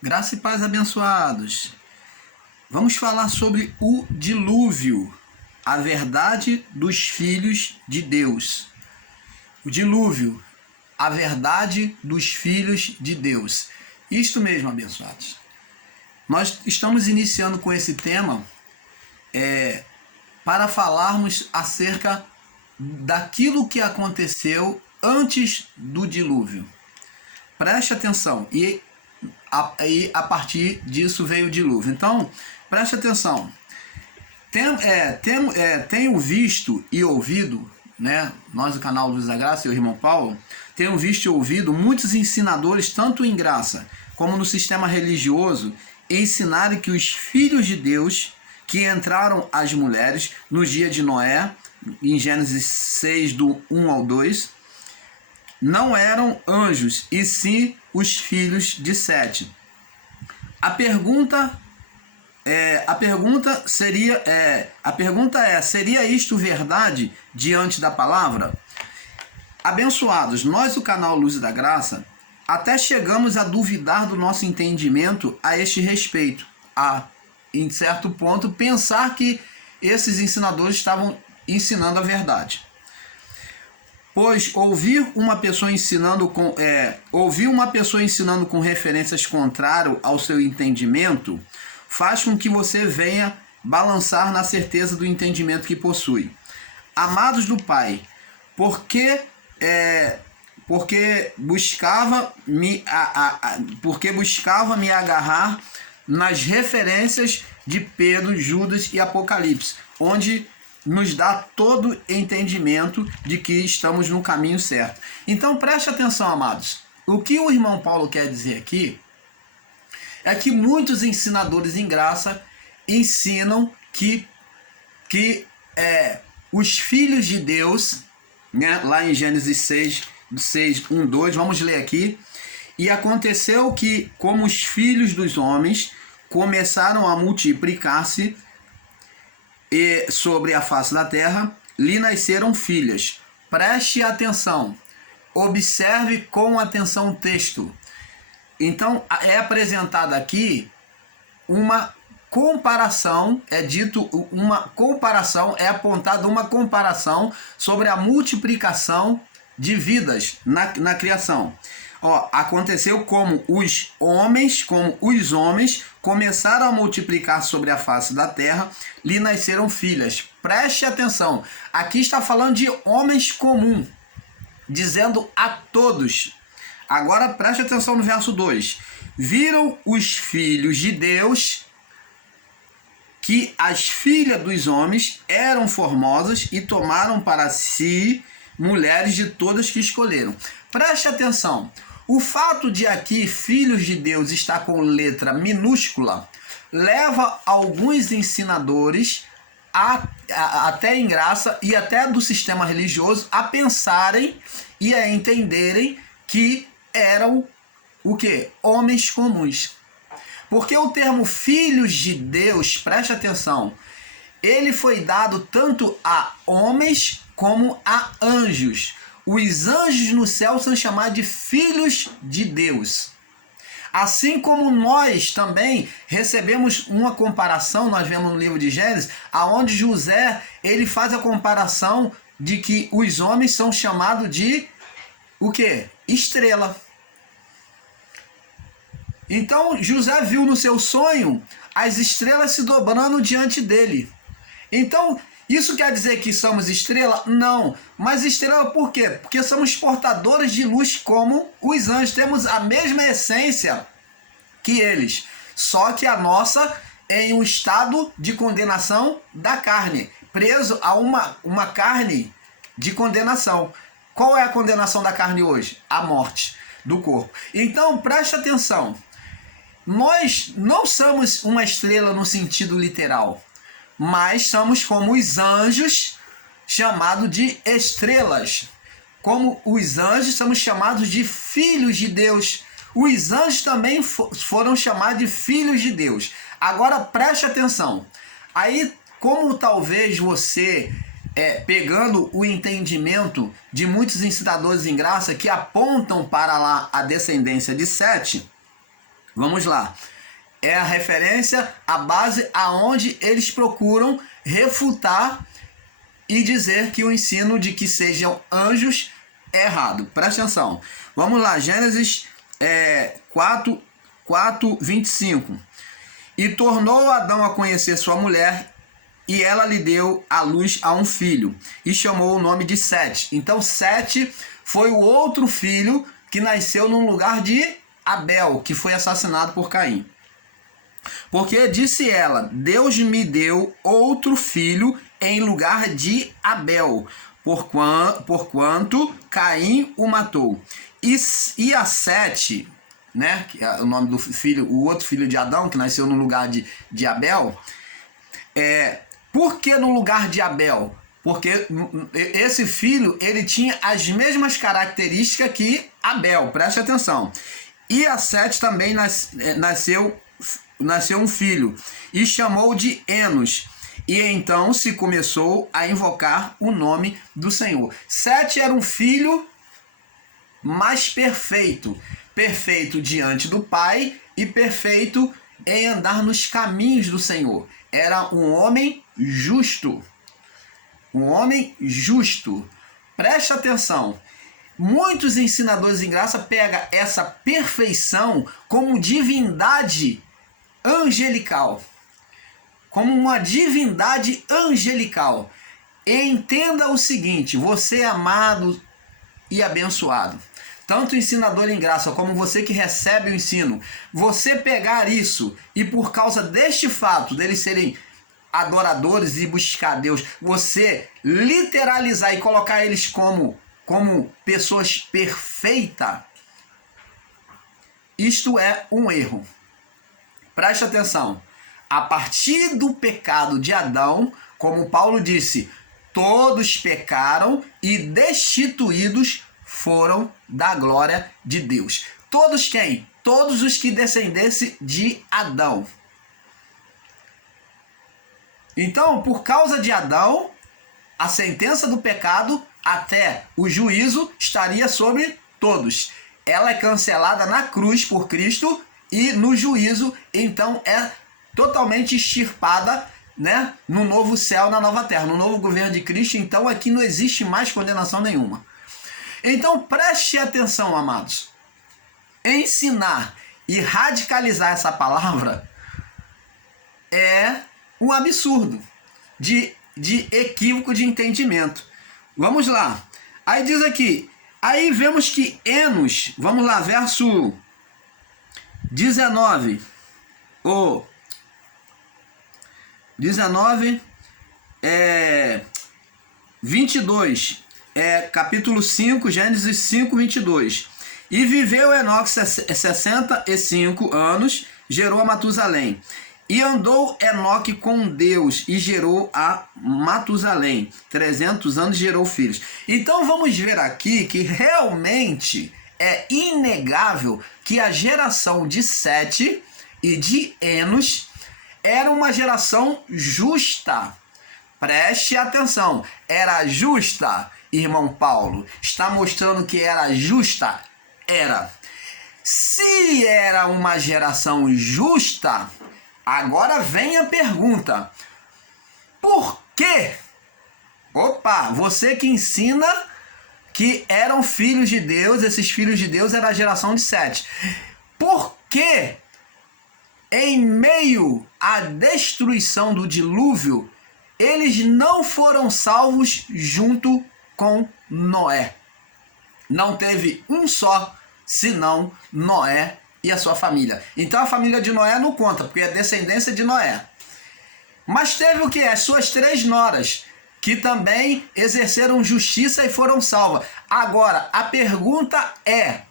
Graça e paz, abençoados. Vamos falar sobre o dilúvio, a verdade dos filhos de Deus. O dilúvio, a verdade dos filhos de Deus. Isto mesmo, abençoados. Nós estamos iniciando com esse tema para falarmos acerca daquilo que aconteceu antes do dilúvio. Preste atenção. E a partir disso veio o dilúvio. Então, preste atenção. Tenho visto e ouvido, né? Nós do canal Luz da Graça e o irmão Paulo, tenho visto e ouvido muitos ensinadores, tanto em graça como no sistema religioso, ensinarem que os filhos de Deus que entraram as mulheres no dia de Noé, em Gênesis 6, do 1 ao 2, não eram anjos, e sim os filhos de Sete. A pergunta é, seria isto verdade diante da palavra? Abençoados, nós do canal Luz da Graça até chegamos a duvidar do nosso entendimento a este respeito, em certo ponto, pensar que esses ensinadores estavam ensinando a verdade. Pois ouvir uma pessoa ensinando com referências contrárias ao seu entendimento faz com que você venha balançar na certeza do entendimento que possui. Amados do Pai, porque buscava me agarrar nas referências de Pedro, Judas e Apocalipse, onde nos dá todo entendimento de que estamos no caminho certo. Então preste atenção, amados. O que o irmão Paulo quer dizer aqui é que muitos ensinadores em graça ensinam que os filhos de Deus, né, lá em Gênesis 6, 1, 2, vamos ler aqui. E aconteceu que, como os filhos dos homens começaram a multiplicar-se sobre a face da terra, lhe nasceram filhas. Preste atenção, observe com atenção o texto. Então é apresentada aqui uma comparação, é apontada uma comparação sobre a multiplicação de vidas na criação. Aconteceu como os homens começaram a multiplicar sobre a face da terra, lhe nasceram filhas. Preste atenção, aqui está falando de homens comuns, dizendo a todos. Agora preste atenção no verso 2. Viram os filhos de Deus que as filhas dos homens eram formosas e tomaram para si mulheres de todas que escolheram. Preste atenção. O fato de aqui filhos de Deus estar com letra minúscula leva alguns ensinadores, até em graça e até do sistema religioso, a pensarem e a entenderem que eram o quê? Homens comuns. Porque o termo filhos de Deus, preste atenção, ele foi dado tanto a homens como a anjos. Os anjos no céu são chamados de filhos de Deus. Assim como nós também recebemos uma comparação, nós vemos no livro de Gênesis, aonde José ele faz a comparação de que os homens são chamados de o quê? Estrela. Então José viu no seu sonho as estrelas se dobrando diante dele. Então, isso quer dizer que somos estrela? Não. Mas estrela por quê? Porque somos portadores de luz como os anjos. Temos a mesma essência que eles. Só que a nossa é em um estado de condenação da carne. Preso a uma carne de condenação. Qual é a condenação da carne hoje? A morte do corpo. Então, preste atenção. Nós não somos uma estrela no sentido literal, mas somos como os anjos, chamados de estrelas. Como os anjos, somos chamados de filhos de Deus. Os anjos também foram chamados de filhos de Deus. Agora preste atenção. Aí, como talvez você, pegando o entendimento de muitos ensinadores em graça que apontam para lá a descendência de Sete, Vamos lá. É a referência, a base aonde eles procuram refutar e dizer que o ensino de que sejam anjos é errado. Presta atenção. Vamos lá, Gênesis 4:25. E tornou Adão a conhecer sua mulher, e ela lhe deu à luz a um filho, e chamou o nome de Sete. Então Sete foi o outro filho que nasceu num lugar de Abel, que foi assassinado por Caim. Porque disse ela: Deus me deu outro filho em lugar de Abel, porquanto Caim o matou. E a Sete, né, que é o nome do filho, o outro filho de Adão, que nasceu no lugar de Abel, por que no lugar de Abel? Porque esse filho, ele tinha as mesmas características que Abel, preste atenção. E a Sete também nasceu um filho, e chamou de Enos. E então se começou a invocar o nome do Senhor. Sete era um filho mais perfeito. Perfeito diante do Pai e perfeito em andar nos caminhos do Senhor. Era um homem justo. Um homem justo. Preste atenção. Muitos ensinadores em graça pegam essa perfeição como divindade angelical. Como uma divindade angelical. E entenda o seguinte: você é amado e abençoado. Tanto o ensinador em graça como você que recebe o ensino, você pegar isso e por causa deste fato deles serem adoradores e buscar Deus, você literalizar e colocar eles como pessoas perfeitas, isto é um erro. Preste atenção. A partir do pecado de Adão, como Paulo disse, todos pecaram e destituídos foram da glória de Deus. Todos quem? Todos os que descendessem de Adão. Então, por causa de Adão, a sentença do pecado até o juízo estaria sobre todos. Ela é cancelada na cruz por Cristo e no juízo, então, é totalmente extirpada, né, no novo céu, na nova terra, no novo governo de Cristo. Então, aqui não existe mais condenação nenhuma. Então, preste atenção, amados. Ensinar e radicalizar essa palavra é um absurdo de equívoco de entendimento. Vamos lá. Aí diz aqui, aí vemos que Enos, vamos lá, verso 19, 22, capítulo 5, Gênesis 5, 22. E viveu Enoque 65 anos, gerou a Matusalém. E andou Enoque com Deus e gerou a Matusalém. 300 anos gerou filhos. Então vamos ver aqui que realmente é inegável que a geração de Sete e de Enos era uma geração justa. Preste atenção. Era justa, irmão Paulo. Está mostrando que era justa? Era. Se era uma geração justa, agora vem a pergunta. Por quê? Opa, você que ensina que eram filhos de Deus, esses filhos de Deus eram a geração de Sete. Por que, em meio à destruição do dilúvio, eles não foram salvos junto com Noé? Não teve um só, senão Noé e a sua família. Então a família de Noé não conta, porque é descendência de Noé. Mas teve o que? As suas 3 noras, que também exerceram justiça e foram salvas. Agora, a pergunta é,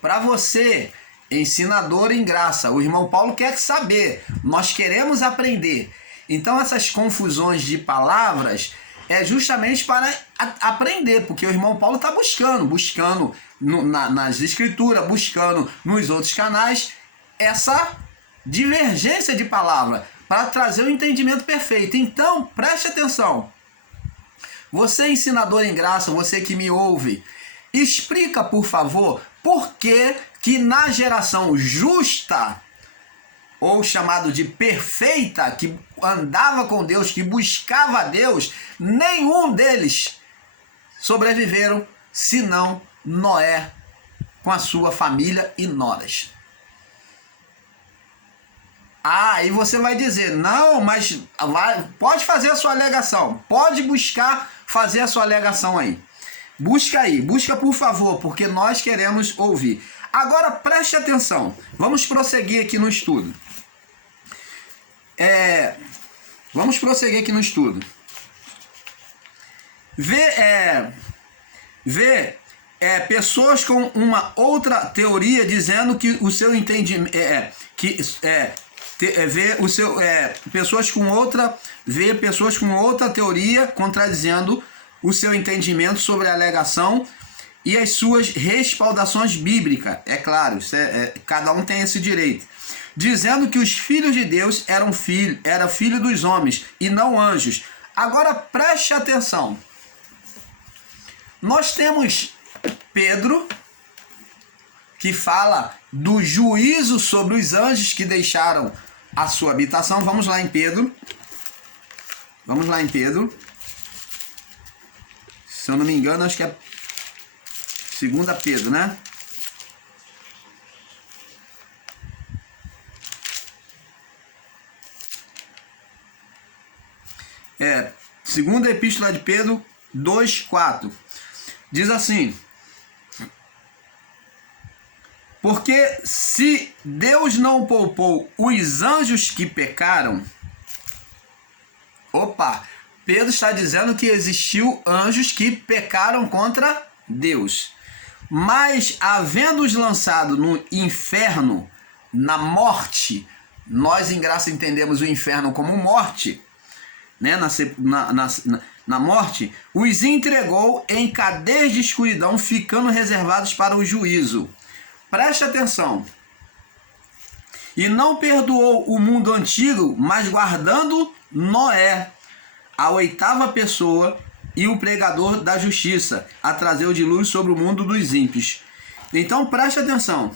para você, ensinador em graça, o irmão Paulo quer saber, nós queremos aprender. Então essas confusões de palavras é justamente para aprender, porque o irmão Paulo está buscando nas escrituras, buscando nos outros canais essa divergência de palavra para trazer o entendimento perfeito. Então, preste atenção. Você, ensinador em graça, você que me ouve, explica, por favor, por que que na geração justa, ou chamado de perfeita, que andava com Deus, que buscava a Deus, nenhum deles sobreviveram, senão Noé com a sua família e noras. Ah, e você vai dizer, não, mas pode fazer a sua alegação, pode buscar fazer a sua alegação aí. Busca aí, busca por favor, porque nós queremos ouvir. Agora preste atenção, vamos prosseguir aqui no estudo. Vamos prosseguir aqui no estudo. Vê pessoas com uma outra teoria dizendo que o seu entendimento pessoas com outra teoria contradizendo o seu entendimento sobre a alegação e as suas respaldações bíblicas. É claro, cada um tem esse direito. Dizendo que os filhos de Deus eram filho dos homens e não anjos. Agora preste atenção. Nós temos Pedro, que fala do juízo sobre os anjos que deixaram a sua habitação. Vamos lá em Pedro. Se eu não me engano, acho que é 2 Pedro, né? Segunda Epístola de Pedro 2:4. Diz assim: porque se Deus não poupou os anjos que pecaram... Pedro está dizendo que existiu anjos que pecaram contra Deus. Mas, havendo-os lançado no inferno, na morte, nós em graça entendemos o inferno como morte, né? Na morte, os entregou em cadeias de escuridão, ficando reservados para o juízo. Preste atenção. E não perdoou o mundo antigo, mas guardando Noé, a 8ª pessoa e o pregador da justiça, a trazer o dilúvio sobre o mundo dos ímpios. Então preste atenção.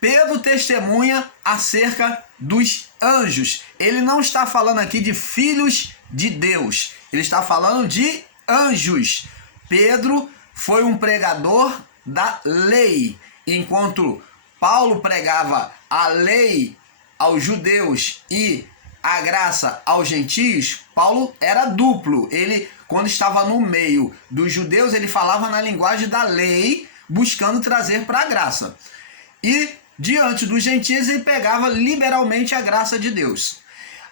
Pedro testemunha acerca dos anjos. Ele não está falando aqui de filhos de Deus. Ele está falando de anjos. Pedro foi um pregador da lei. Enquanto Paulo pregava a lei aos judeus e a graça aos gentios, Paulo era duplo. Ele, quando estava no meio dos judeus, ele falava na linguagem da lei, buscando trazer para a graça. E diante dos gentios, ele pegava liberalmente a graça de Deus.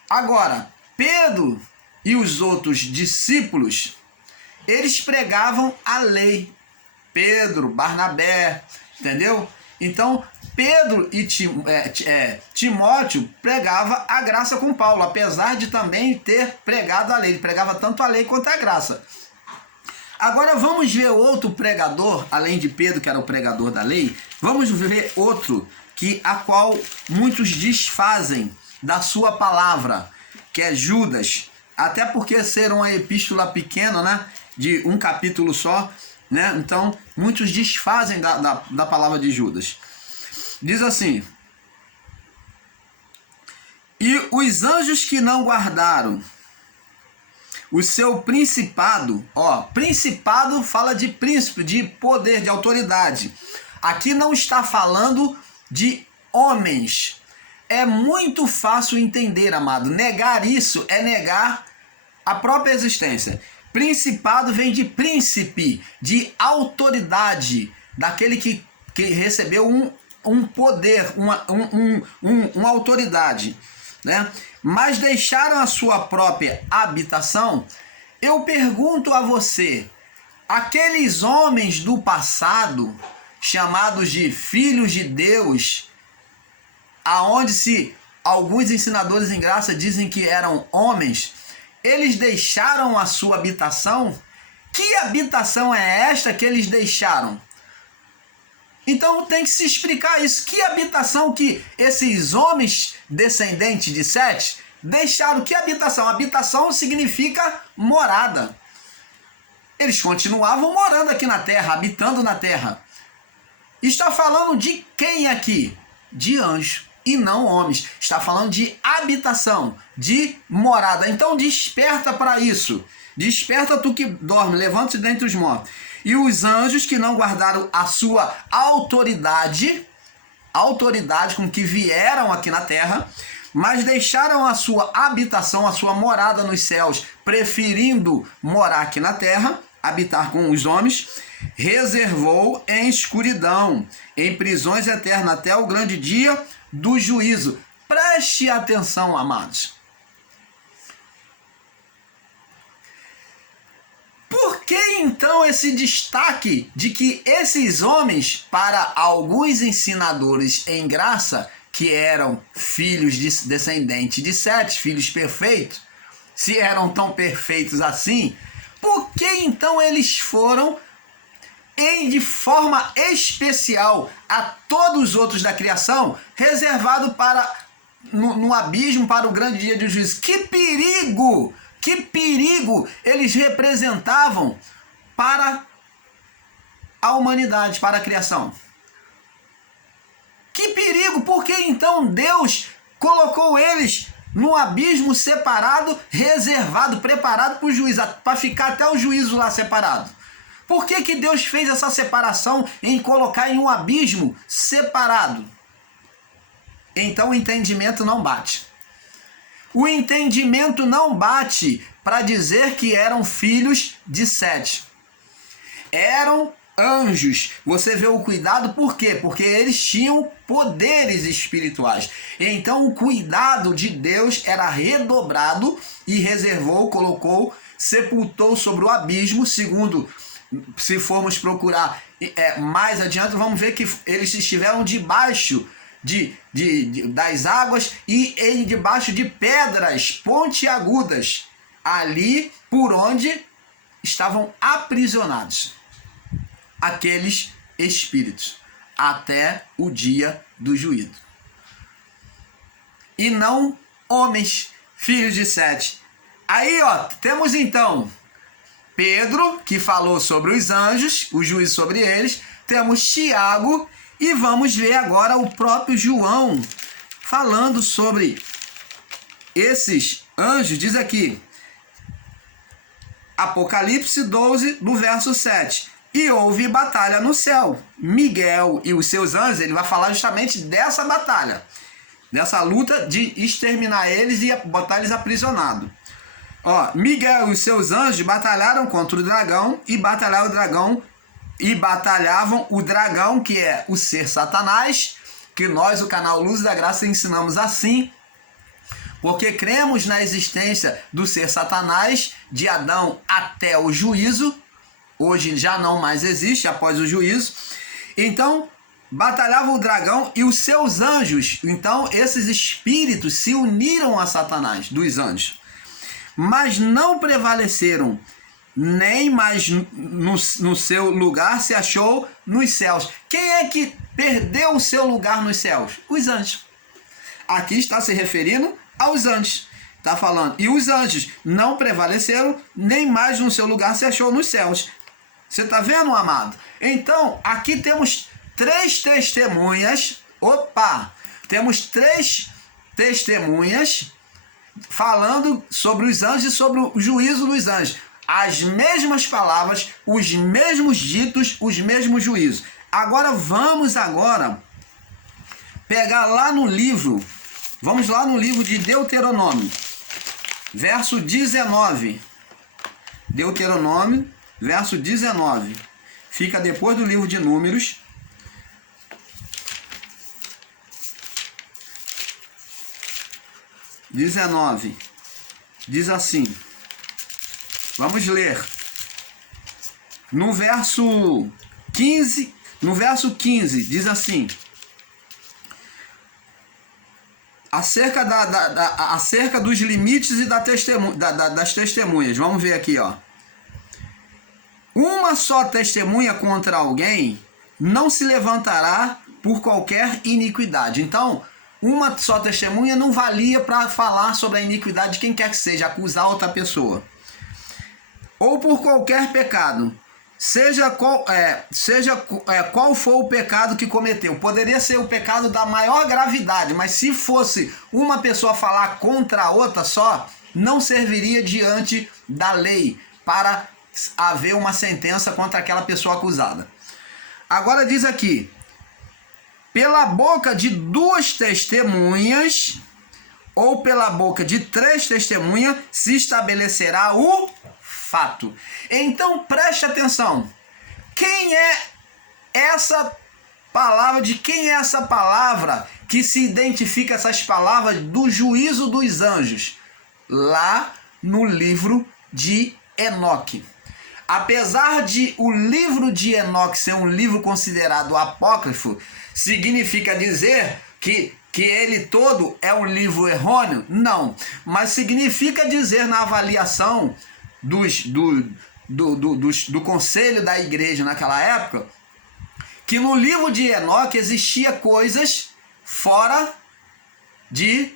Agora, Pedro e os outros discípulos, eles pregavam a lei. Pedro, Barnabé, entendeu? Então, Pedro e Timóteo pregava a graça com Paulo, apesar de também ter pregado a lei. Ele pregava tanto a lei quanto a graça. Agora vamos ver outro pregador, além de Pedro, que era o pregador da lei, vamos ver outro a qual muitos desfazem da sua palavra, que é Judas. Até porque ser uma epístola pequena, né, de um capítulo só, né, então muitos desfazem da palavra de Judas. Diz assim: e os anjos que não guardaram o seu principado, principado fala de príncipe, de poder, de autoridade. Aqui não está falando de homens. É muito fácil entender, amado. Negar isso é negar a própria existência. Principado vem de príncipe, de autoridade, daquele que recebeu um poder, uma autoridade, né? Mas deixaram a sua própria habitação. Eu pergunto a você, aqueles homens do passado, chamados de filhos de Deus, aonde se alguns ensinadores em graça dizem que eram homens, eles deixaram a sua habitação? Que habitação é esta que eles deixaram? Então tem que se explicar isso. Que habitação que esses homens descendentes de Sete deixaram? Que habitação? Habitação significa morada. Eles continuavam morando aqui na terra, habitando na terra. Está falando de quem aqui? De anjo e não homens. Está falando de habitação, de morada. Então desperta para isso. Desperta tu que dorme, levanta-te dentre os mortos. E os anjos que não guardaram a sua autoridade com que vieram aqui na terra, mas deixaram a sua habitação, a sua morada nos céus, preferindo morar aqui na terra, habitar com os homens, reservou em escuridão, em prisões eternas, até o grande dia do juízo. Preste atenção, amados. Por que então esse destaque de que esses homens, para alguns ensinadores em graça, que eram filhos descendentes de Sete, filhos perfeitos, se eram tão perfeitos assim, por que então eles foram de forma especial a todos os outros da criação, reservado para no abismo, para o grande dia do juízo? Que perigo! Que perigo eles representavam para a humanidade, para a criação. Que perigo! Por que então Deus colocou eles no abismo separado, reservado, preparado para o juízo, para ficar até o juízo lá separado? Por que que Deus fez essa separação em colocar em um abismo separado? Então o entendimento não bate. O entendimento não bate para dizer que eram filhos de Sete. Eram anjos. Você vê o cuidado, por quê? Porque eles tinham poderes espirituais. Então o cuidado de Deus era redobrado e reservou, colocou, sepultou sobre o abismo, segundo, se formos procurar mais adiante, vamos ver que eles estiveram debaixo das águas e debaixo de pedras pontiagudas, ali por onde estavam aprisionados aqueles espíritos, até o dia do juízo. E não homens, filhos de Sete. Aí, ó, temos então Pedro, que falou sobre os anjos, o juízo sobre eles. Temos Tiago, e vamos ver agora o próprio João falando sobre esses anjos. Diz aqui, Apocalipse 12, no verso 7. E houve batalha no céu. Miguel e os seus anjos, ele vai falar justamente dessa batalha, dessa luta de exterminar eles e botar eles aprisionados. Ó, Miguel e os seus anjos batalharam contra o dragão e batalhavam o dragão, que é o ser Satanás, que nós, o canal Luz da Graça, ensinamos assim, porque cremos na existência do ser Satanás, de Adão até o juízo. Hoje já não mais existe, após o juízo. Então, batalhavam o dragão e os seus anjos. Então, esses espíritos se uniram a Satanás, dos anjos. Mas não prevaleceram, nem mais no seu lugar se achou nos céus. Quem é que perdeu o seu lugar nos céus? Os anjos. Aqui está se referindo aos anjos. Está falando, e os anjos não prevaleceram, nem mais no seu lugar se achou nos céus. Você está vendo, amado? Então, aqui temos três testemunhas. Temos três testemunhas falando sobre os anjos e sobre o juízo dos anjos. As mesmas palavras, os mesmos ditos, os mesmos juízos. Agora vamos pegar lá no livro. Vamos lá no livro de Deuteronômio, verso 19. Deuteronômio, verso 19. Fica depois do livro de Números. Diz assim, vamos ler, no verso 15, diz assim, acerca dos limites e das testemunhas. Vamos ver aqui, ó. Uma só testemunha contra alguém não se levantará por qualquer iniquidade. Então, uma só testemunha não valia para falar sobre a iniquidade de quem quer que seja, acusar outra pessoa. Ou por qualquer pecado, qual for o pecado que cometeu. Poderia ser o pecado da maior gravidade, mas se fosse uma pessoa falar contra a outra só, não serviria diante da lei para haver uma sentença contra aquela pessoa acusada. Agora diz aqui: pela boca de 2 testemunhas ou pela boca de 3 testemunhas se estabelecerá o fato. Então preste atenção. Quem é essa palavra? De quem é essa palavra que se identifica, essas palavras do juízo dos anjos? Lá no livro de Enoque. Apesar de o livro de Enoque ser um livro considerado apócrifo, significa dizer que ele todo é um livro errôneo? Não. Mas significa dizer, na avaliação do conselho da igreja naquela época, que no livro de Enoque existia coisas fora de...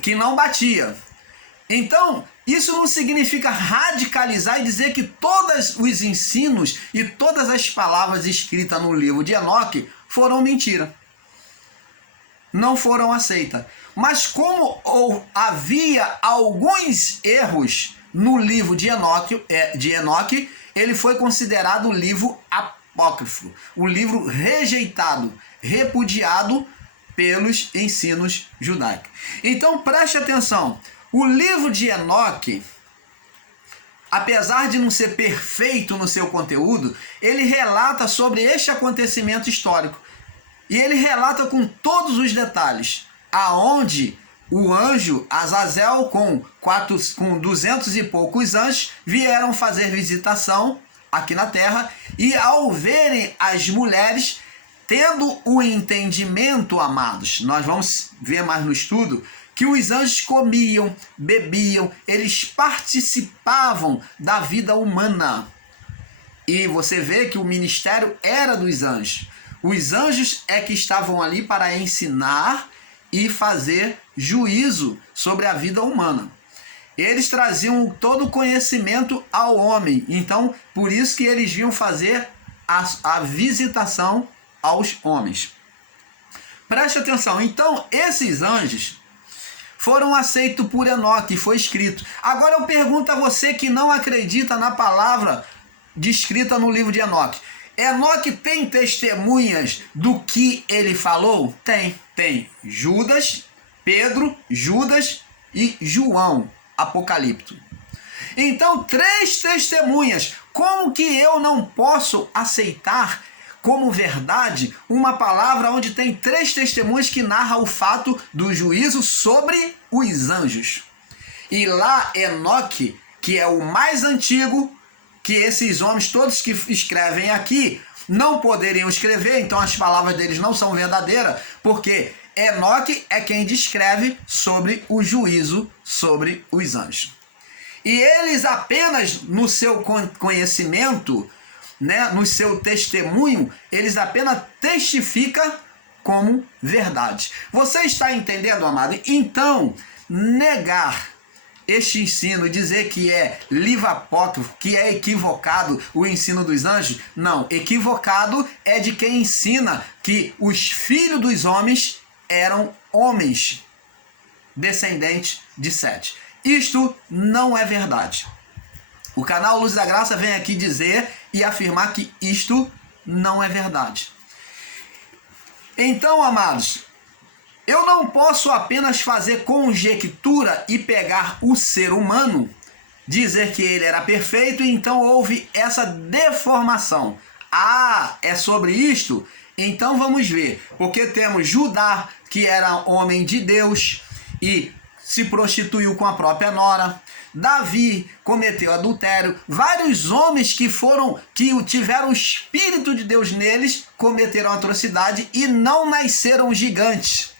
que não batia. Então, isso não significa radicalizar e dizer que todos os ensinos e todas as palavras escritas no livro de Enoque foram mentira. Não foram aceitas. Mas como havia alguns erros no livro de Enoque, ele foi considerado um livro apócrifo, um livro rejeitado, repudiado pelos ensinos judaicos. Então preste atenção, o livro de Enoque, apesar de não ser perfeito no seu conteúdo, ele relata sobre este acontecimento histórico. E ele relata com todos os detalhes, aonde o anjo Azazel com 200 e poucos anjos vieram fazer visitação aqui na terra, e ao verem as mulheres tendo o entendimento, amados, nós vamos ver mais no estudo, que os anjos comiam, bebiam, eles participavam da vida humana. E você vê que o ministério era dos anjos. Os anjos é que estavam ali para ensinar e fazer juízo sobre a vida humana. Eles traziam todo o conhecimento ao homem. Então, por isso que eles vinham fazer a visitação aos homens. Preste atenção. Então, esses anjos foram aceitos por Enoque, foi escrito. Agora eu pergunto a você que não acredita na palavra descrita no livro de Enoque. Enoque tem testemunhas do que ele falou? Tem Judas, Pedro, Judas e João, Apocalipse. Então, 3 testemunhas. Como que eu não posso aceitar como verdade uma palavra onde tem 3 testemunhas que narram o fato do juízo sobre os anjos? E lá Enoque, que é o mais antigo, que esses homens todos que escrevem aqui não poderiam escrever, então as palavras deles não são verdadeiras, porque Enoque é quem descreve sobre o juízo sobre os anjos. E eles apenas no seu conhecimento, no seu testemunho, eles apenas testificam como verdade. Você está entendendo, amado? Então, negar este ensino e dizer que é livro apócrifo, que é equivocado o ensino dos anjos, não. Equivocado é de quem ensina que os filhos dos homens eram homens, descendentes de Sete. Isto não é verdade. O canal Luz da Graça vem aqui dizer e afirmar que isto não é verdade. Então, amados, eu não posso apenas fazer conjectura e pegar o ser humano, dizer que ele era perfeito, e então houve essa deformação. Ah, é sobre isto? Então vamos ver. Porque temos Judá, que era homem de Deus e se prostituiu com a própria nora. Davi cometeu adultério. Vários homens que tiveram o Espírito de Deus neles cometeram atrocidade e não nasceram gigantes.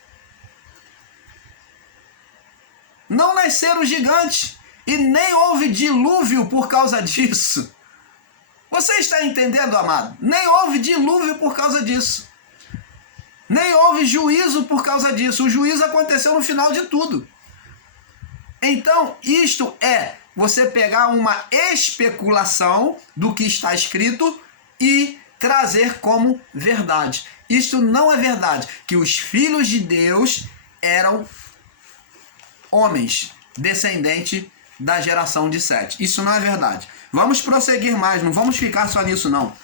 Não nasceram gigantes e nem houve dilúvio por causa disso. Você está entendendo, amado? Nem houve dilúvio por causa disso. Nem houve juízo por causa disso. O juízo aconteceu no final de tudo. Então, isto é você pegar uma especulação do que está escrito e trazer como verdade. Isto não é verdade, que os filhos de Deus eram homens, descendentes da geração de Sete. Isso não é verdade. Vamos prosseguir mais, não vamos ficar só nisso não.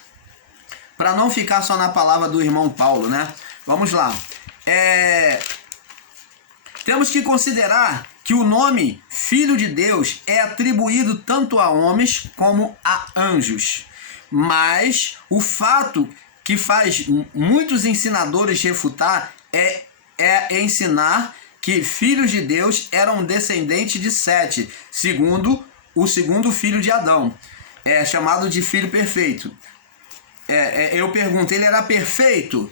Para não ficar só na palavra do irmão Paulo, né? Vamos lá. Temos que considerar que o nome Filho de Deus é atribuído tanto a homens como a anjos. Mas o fato que faz muitos ensinadores refutar é ensinar que filhos de Deus eram descendentes de Sete, segundo o segundo filho de Adão, chamado de filho perfeito. Eu pergunto, ele era perfeito?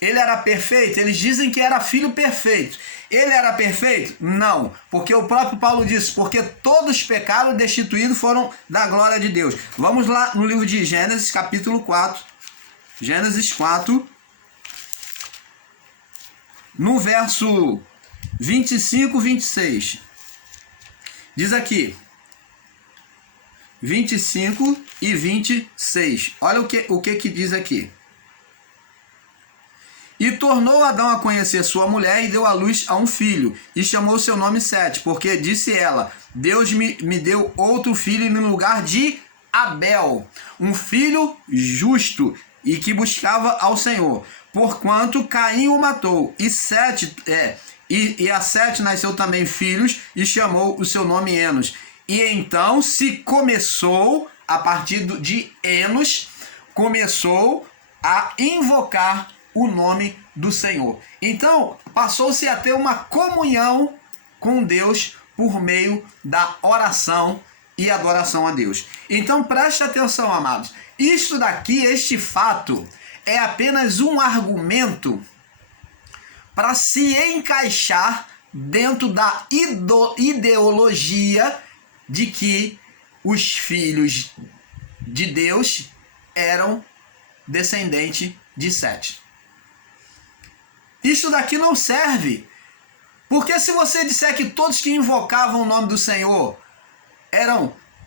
Ele era perfeito? Eles dizem que era filho perfeito. Ele era perfeito? Não, porque o próprio Paulo disse, porque todos pecaram e destituídos foram da glória de Deus. Vamos lá no livro de Gênesis, capítulo 4. Gênesis 4, no verso 25 e 26. Diz aqui, 25 e 26. Olha o que diz aqui. E tornou Adão a conhecer sua mulher e deu à luz a um filho, e chamou seu nome Sete, porque disse ela, Deus me deu outro filho no lugar de Abel, um filho justo e que buscava ao Senhor, porquanto Caim o matou, e a Sete nasceu também filhos, e chamou o seu nome Enos. E então se começou, a partir de Enos, começou a invocar o nome do Senhor. Então, passou-se a ter uma comunhão com Deus por meio da oração e adoração a Deus. Então, preste atenção, amados. Isto daqui, este fato, é apenas um argumento para se encaixar dentro da ideologia de que os filhos de Deus eram descendentes de Sete. Isso daqui não serve. Porque se você disser que todos que invocavam o nome do Senhor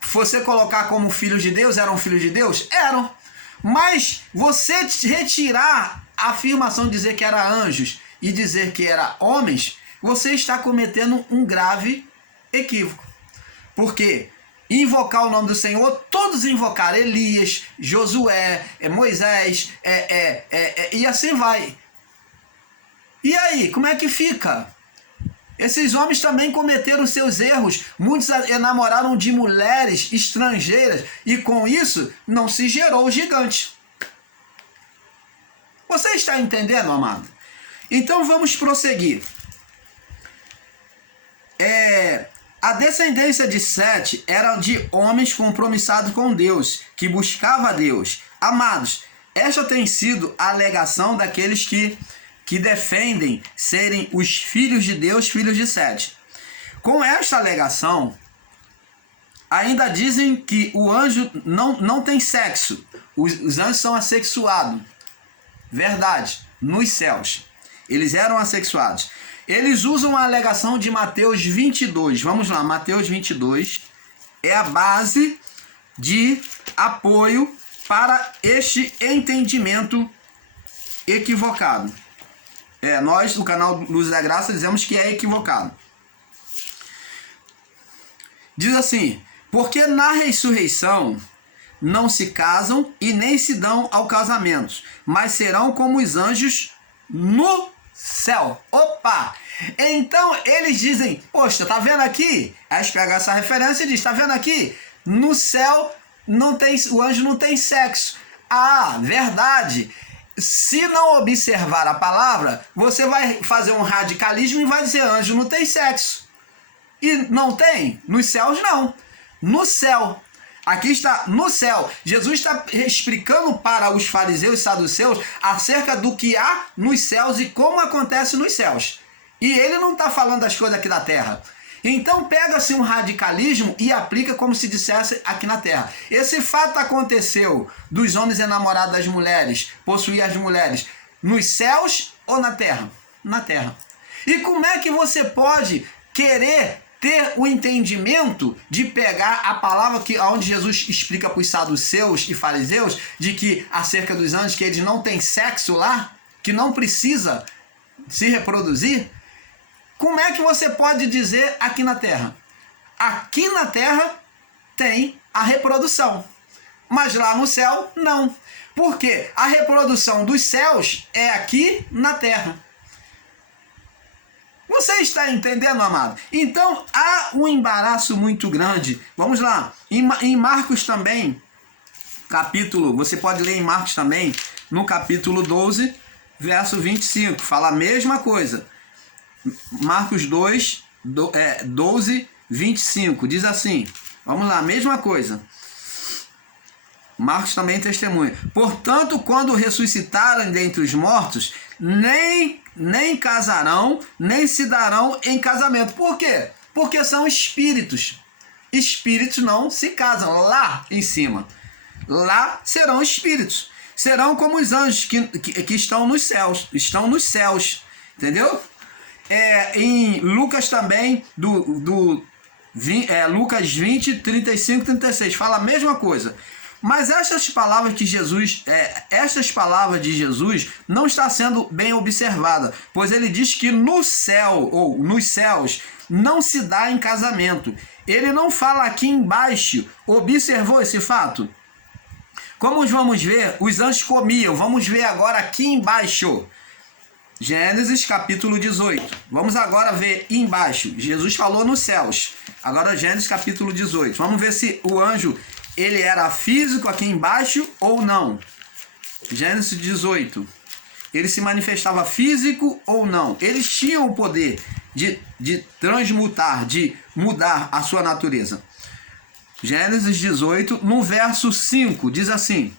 você colocar como filhos de Deus, eram filhos de Deus? Eram. Mas você retirar a afirmação de dizer que era anjos e dizer que era homens, você está cometendo um grave equívoco. Porque invocar o nome do Senhor, todos invocaram Elias, Josué, Moisés, e assim vai. E aí, como é que fica? Esses homens também cometeram seus erros. Muitos enamoraram de mulheres estrangeiras e com isso não se gerou o gigante. Você está entendendo, amado? Então vamos prosseguir. A descendência de Sete era de homens compromissados com Deus, que buscavam a Deus. Amados, esta tem sido a alegação daqueles que defendem serem os filhos de Deus, filhos de Sete. Com esta alegação, ainda dizem que o anjo não tem sexo. Os anjos são assexuados. Verdade, nos céus. Eles eram assexuados. Eles usam a alegação de Mateus 22. Vamos lá, Mateus 22 é a base de apoio para este entendimento equivocado. Nós, do canal Luz da Graça, dizemos que é equivocado. Diz assim, porque na ressurreição não se casam e nem se dão ao casamento, mas serão como os anjos no céu. Opa! Então eles dizem, poxa, tá vendo aqui? Aí eles pegam essa referência e diz, tá vendo aqui? No céu o anjo não tem sexo. Ah, verdade. Se não observar a palavra, você vai fazer um radicalismo e vai dizer anjo não tem sexo. E não tem? Nos céus não. No céu. Aqui está, no céu. Jesus está explicando para os fariseus e saduceus acerca do que há nos céus e como acontece nos céus. E ele não está falando das coisas aqui da terra. Então pega-se um radicalismo e aplica como se dissesse aqui na terra. Esse fato aconteceu dos homens enamorados das mulheres, possuir as mulheres, nos céus ou na terra? Na terra. E como é que você pode querer ter o entendimento de pegar a palavra onde Jesus explica para os saduceus e fariseus, de que acerca dos anjos, que eles não têm sexo lá, que não precisa se reproduzir. Como é que você pode dizer aqui na Terra? Aqui na Terra tem a reprodução, mas lá no céu não. Porque a reprodução dos céus é aqui na Terra. Você está entendendo, amado? Então, há um embaraço muito grande. Vamos lá. Em Marcos também, você pode ler em Marcos também, no capítulo 12, verso 25. Fala a mesma coisa. Marcos 12, 25. Diz assim. Vamos lá, mesma coisa. Marcos também testemunha. Portanto, quando ressuscitarem dentre os mortos, nem casarão, nem se darão em casamento. Por quê? Porque são espíritos. Espíritos não se casam lá em cima. Lá serão espíritos. Serão como os anjos que estão nos céus. Estão nos céus. Entendeu? Em Lucas também, Lucas 20, 35 e 36. Fala a mesma coisa. Mas estas palavras de Jesus não está sendo bem observada, pois ele diz que no céu, ou nos céus, não se dá em casamento. Ele não fala aqui embaixo. Observou esse fato? Como vamos ver, os anjos comiam. Vamos ver agora aqui embaixo. Gênesis capítulo 18. Vamos agora ver embaixo. Jesus falou nos céus. Agora Gênesis capítulo 18. Vamos ver se o anjo ele era físico aqui embaixo ou não. Gênesis 18. Ele se manifestava físico ou não. Eles tinham o poder de transmutar, de mudar a sua natureza. Gênesis 18, no verso 5, diz assim.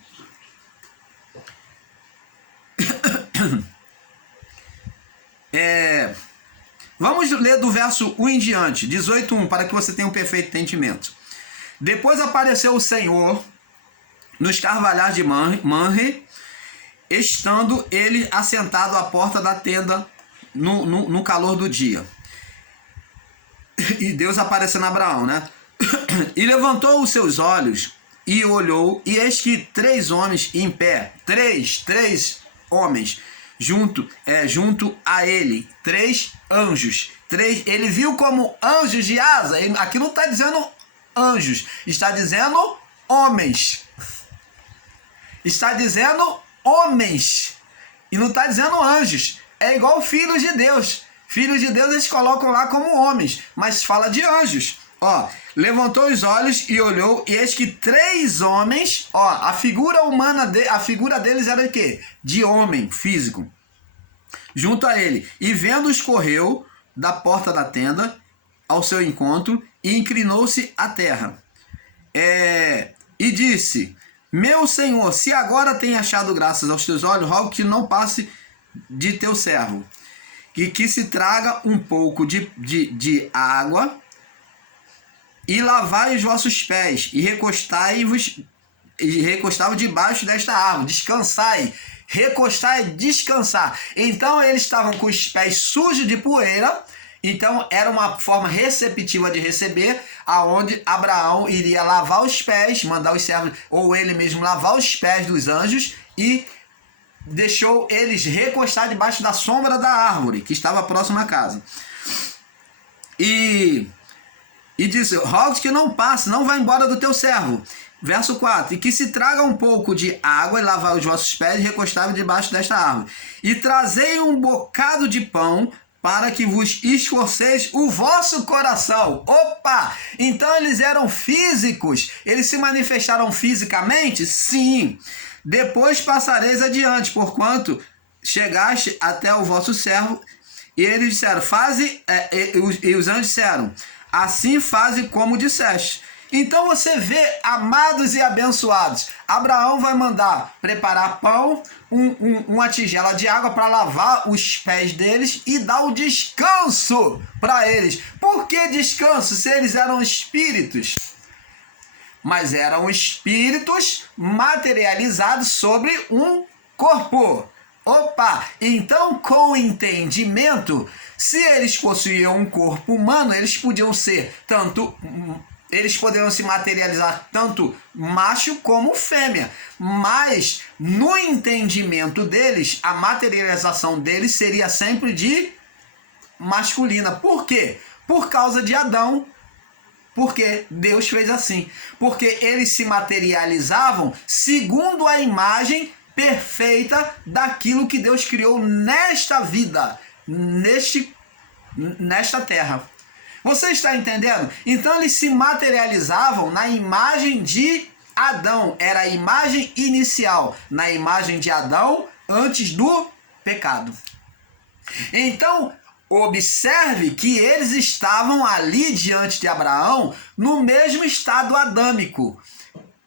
Vamos ler do verso 1 em diante, 18:1, para que você tenha um perfeito entendimento. Depois apareceu o Senhor nos carvalhais de Manre, estando ele assentado à porta da tenda no calor do dia. E Deus apareceu a Abraão, né? E levantou os seus olhos e olhou, e eis que 3 homens em pé, três homens, junto a ele, 3 anjos. Ele viu como anjos de asa. Aqui não está dizendo anjos, está dizendo homens. Está dizendo homens. E não está dizendo anjos. É igual filhos de Deus. Filhos de Deus eles colocam lá como homens, mas fala de anjos. Levantou os olhos e olhou, e eis que 3 homens, a figura humana, a figura deles era o quê? De homem, físico. Junto a ele. E vendo-os correu da porta da tenda ao seu encontro e inclinou-se à terra. E disse: meu Senhor, se agora tem achado graças aos teus olhos, rogo que não passe de teu servo, e que se traga um pouco de água, e lavai os vossos pés, e recostai-vos debaixo desta árvore, descansai, recostar e descansar. Então eles estavam com os pés sujos de poeira. Então era uma forma receptiva de receber, aonde Abraão iria lavar os pés, mandar os servos, ou ele mesmo lavar os pés dos anjos, e deixou eles recostar debaixo da sombra da árvore que estava próxima à casa. E disse: rogo que não passe, não vá embora do teu servo. Verso 4. E que se traga um pouco de água e lavar os vossos pés e recostar debaixo desta árvore. E trazei um bocado de pão, para que vos esforceis o vosso coração. Opa! Então eles eram físicos. Eles se manifestaram fisicamente? Sim. Depois passareis adiante, porquanto chegaste até o vosso servo. E eles disseram: e os anjos disseram: assim faze como disseste. Então você vê, amados e abençoados, Abraão vai mandar preparar pão, uma tigela de água para lavar os pés deles e dar o descanso para eles. Por que descanso se eles eram espíritos? Mas eram espíritos materializados sobre um corpo. Opa! Então, com entendimento, se eles possuíam um corpo humano, eles poderiam se materializar tanto macho como fêmea. Mas, no entendimento deles, a materialização deles seria sempre de masculina. Por quê? Por causa de Adão. Porque Deus fez assim. Porque eles se materializavam segundo a imagem perfeita daquilo que Deus criou nesta vida, nesta terra. Você está entendendo? Então eles se materializavam na imagem de Adão. Era a imagem inicial, na imagem de Adão antes do pecado. Então, observe que eles estavam ali diante de Abraão no mesmo estado adâmico,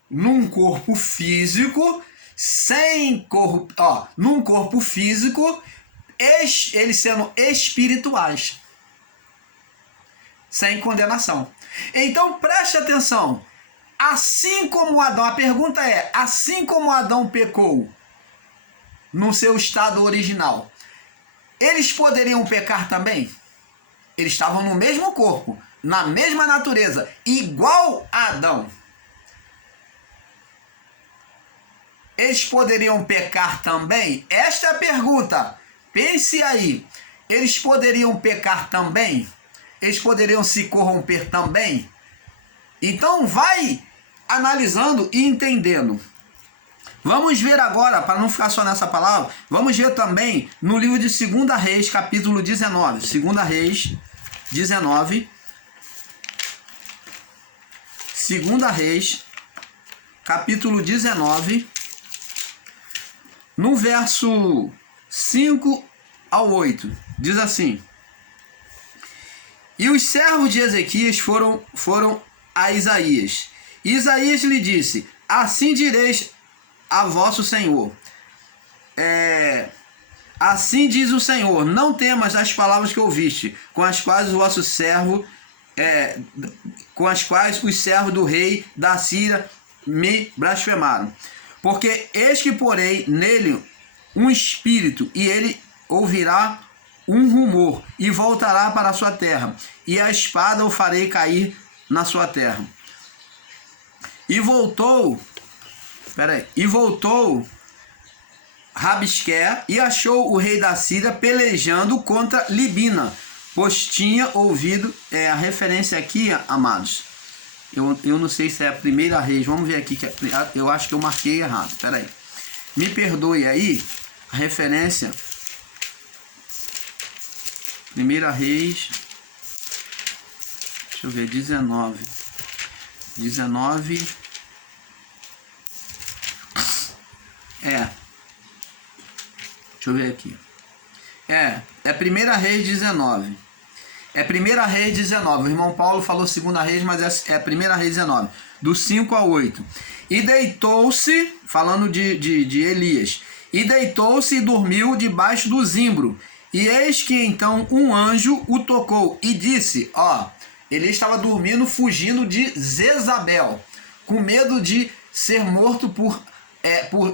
num corpo físico, num corpo físico, eles sendo espirituais, sem condenação. Então preste atenção, assim como Adão, a pergunta é, assim como Adão pecou no seu estado original, eles poderiam pecar também? Eles estavam no mesmo corpo, na mesma natureza, igual a Adão. Eles poderiam pecar também? Esta é a pergunta. Pense aí. Eles poderiam pecar também? Eles poderiam se corromper também? Então vai analisando e entendendo. Vamos ver agora, para não ficar só nessa palavra, vamos ver também no livro de 2 Reis, capítulo 19. 2 Reis 19. 2 Reis, capítulo 19. No verso 5 ao 8, diz assim: E os servos de Ezequias foram a Isaías. E Isaías lhe disse: Assim direis a vosso Senhor. Assim diz o Senhor: Não temas as palavras que ouviste, com as quais os servos do rei da Síria me blasfemaram. Porque eis que porei nele um espírito, e ele ouvirá um rumor, e voltará para a sua terra, e a espada o farei cair na sua terra. E voltou Rabisqué, e achou o rei da Síria pelejando contra Libina, pois tinha ouvido, a referência aqui, amados, eu não sei se é a 1 Reis, vamos ver aqui, eu acho que eu marquei errado, peraí, me perdoe aí, a referência, 1 Reis, deixa eu ver, 19, deixa eu ver aqui, é 1 Reis 19, é 1 Reis 19, o irmão Paulo falou 2 Reis, mas é 1 Reis 19, do 5 ao 8. E deitou-se, falando de Elias, e deitou-se e dormiu debaixo do zimbro. E eis que então um anjo o tocou e disse, ele estava dormindo, fugindo de Jezabel, com medo de ser morto por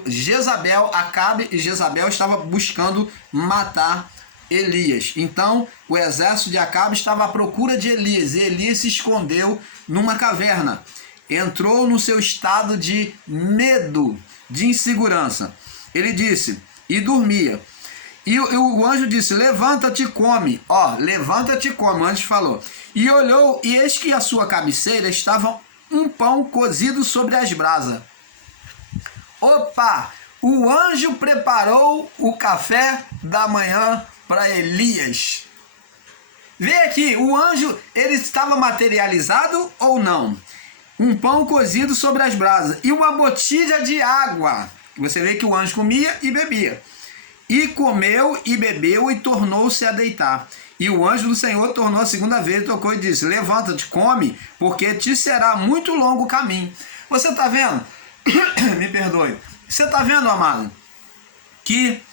Jezabel. Acabe e Jezabel estava buscando matar Elias. Então o exército de Acabe estava à procura de Elias, e Elias se escondeu numa caverna, entrou no seu estado de medo, de insegurança. Ele disse, e dormia. E o anjo disse, levanta-te e come. Levanta-te e come, o anjo falou. E olhou, e eis que à sua cabeceira estava um pão cozido sobre as brasas. Opa! O anjo preparou o café da manhã para Elias. Vê aqui, o anjo, ele estava materializado ou não? Um pão cozido sobre as brasas e uma botija de água. Você vê que o anjo comia e bebia. E comeu e bebeu e tornou-se a deitar. E o anjo do Senhor tornou a segunda vez, tocou e disse, levanta-te, come, porque te será muito longo o caminho. Você está vendo? Me perdoe. Você está vendo, amado, que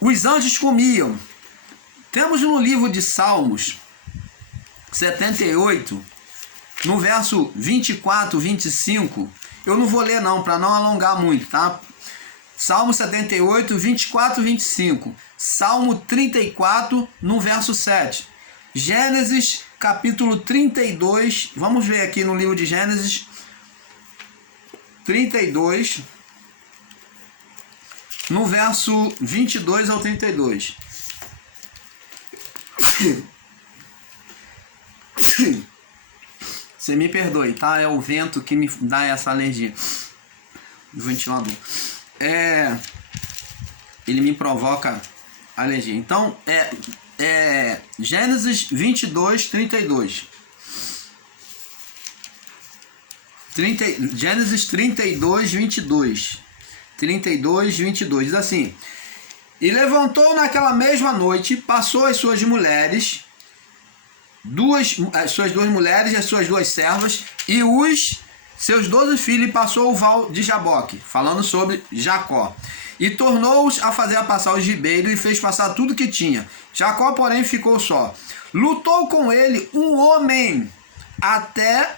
os anjos comiam. Temos no livro de Salmos 78, no verso 24, 25, eu não vou ler não, para não alongar muito, tá? Salmo 78, 24 e 25. Salmo 34, no verso 7. Gênesis, capítulo 32. Vamos ver aqui no livro de Gênesis 32, no verso 22 ao 32. Você me perdoe, tá? É o vento que me dá essa alergia. O ventilador. Ele me provoca alergia. Então, Gênesis 22, 32. Gênesis 32, 22. 32, 22. Diz assim: E levantou naquela mesma noite, passou as suas mulheres, as suas duas mulheres e as suas duas servas, e os seus 12 filhos, e passou o val de Jaboque, falando sobre Jacó. E tornou-os a fazer passar os ribeiros, e fez passar tudo que tinha. Jacó, porém, ficou só. Lutou com ele um homem, até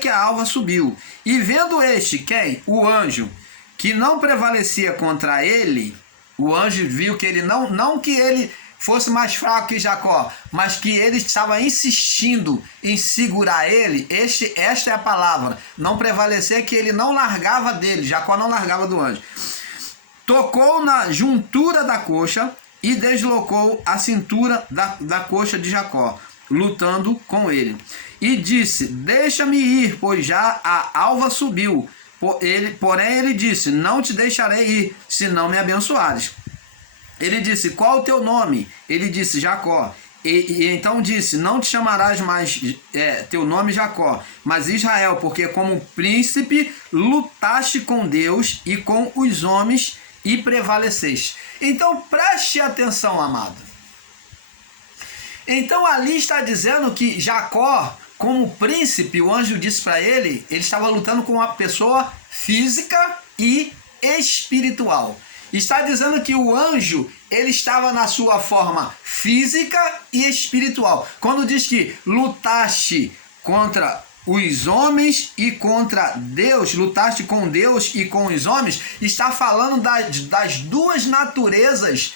que a alva subiu. E vendo este, quem? O anjo, que não prevalecia contra ele, o anjo viu que ele não que ele fosse mais fraco que Jacó, mas que ele estava insistindo em segurar ele. Esta é a palavra, não prevalecer, que ele não largava dele, Jacó não largava do anjo. Tocou na juntura da coxa e deslocou a cintura da coxa de Jacó, lutando com ele. E disse: Deixa-me ir, pois já a alva subiu. Porém ele disse: Não te deixarei ir, se não me abençoares. Ele disse: Qual o teu nome? Ele disse: Jacó. E então disse: Não te chamarás mais teu nome Jacó, mas Israel, porque como príncipe lutaste com Deus e com os homens e prevaleceste. Então preste atenção, amado. Então ali está dizendo que Jacó, como príncipe, o anjo disse para ele estava lutando com uma pessoa física e espiritual. Está dizendo que o anjo, ele estava na sua forma física e espiritual. Quando diz que lutaste contra os homens e contra Deus, lutaste com Deus e com os homens, está falando das duas naturezas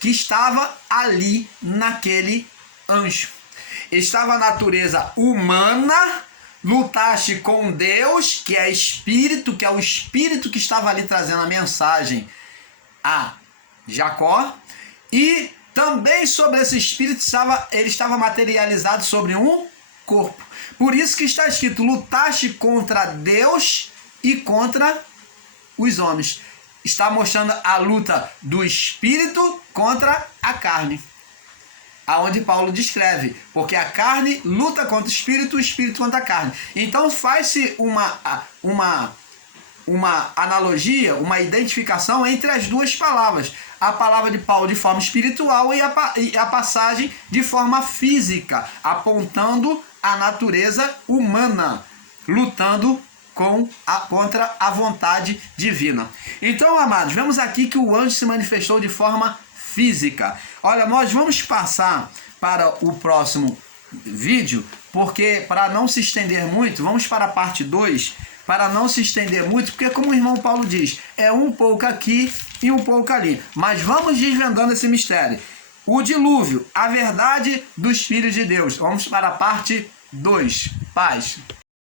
que estava ali naquele anjo. Estava a natureza humana, lutaste com Deus, que é espírito, que é o espírito que estava ali trazendo a mensagem a Jacó, e também sobre esse espírito ele estava materializado sobre um corpo. Por isso que está escrito: lutaste contra Deus e contra os homens. Está mostrando a luta do espírito contra a carne, aonde Paulo descreve, porque a carne luta contra o espírito contra a carne. Então faz-se uma analogia, uma identificação entre as duas palavras. A palavra de Paulo de forma espiritual e a passagem de forma física, apontando a natureza humana, lutando contra a vontade divina. Então, amados, vemos aqui que o anjo se manifestou de forma física. Olha, nós vamos passar para o próximo vídeo, porque para não se estender muito, vamos para a parte 2, para não se estender muito, porque como o irmão Paulo diz, é um pouco aqui e um pouco ali. Mas vamos desvendando esse mistério. O dilúvio, a verdade dos filhos de Deus. Vamos para a parte 2. Paz.